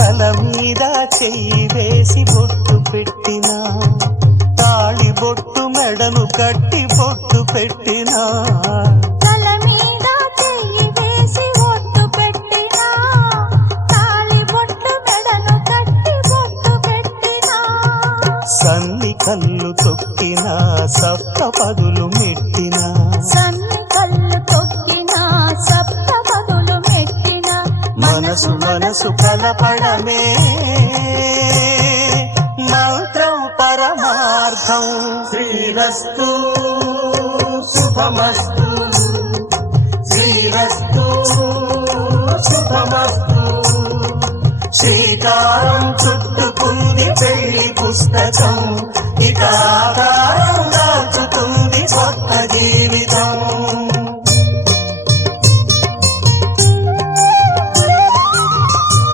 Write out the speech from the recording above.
తల మీద చెయ్యి వేసి బొట్టు పెట్టినా, తాళి బొట్టు మెడను కట్టి బొట్టు పెట్టినా, తల మీద చెయ్యి వేసి బొట్టు పెట్టినా, తాళి బొట్టు మెడను కట్టి బొట్టు పెట్టినా, సన్ని కళ్ళు తొక్కినా సప్త పదులు మెట్టినా, సన్ని కళ్ళు తొక్కినా సప్త పదులు మెట్టినా, మనసు మనసు కలపడమే మంత్రం పరమార్థం. శ్రీరస్తు శుభమస్తు, శ్రీరస్తు శుభమస్తు. శ్రీకారం చుట్టుకుంది పెళ్లి పుస్తకం, ఇక ఆకారం దాచుతుంది కొత్త జీవితం.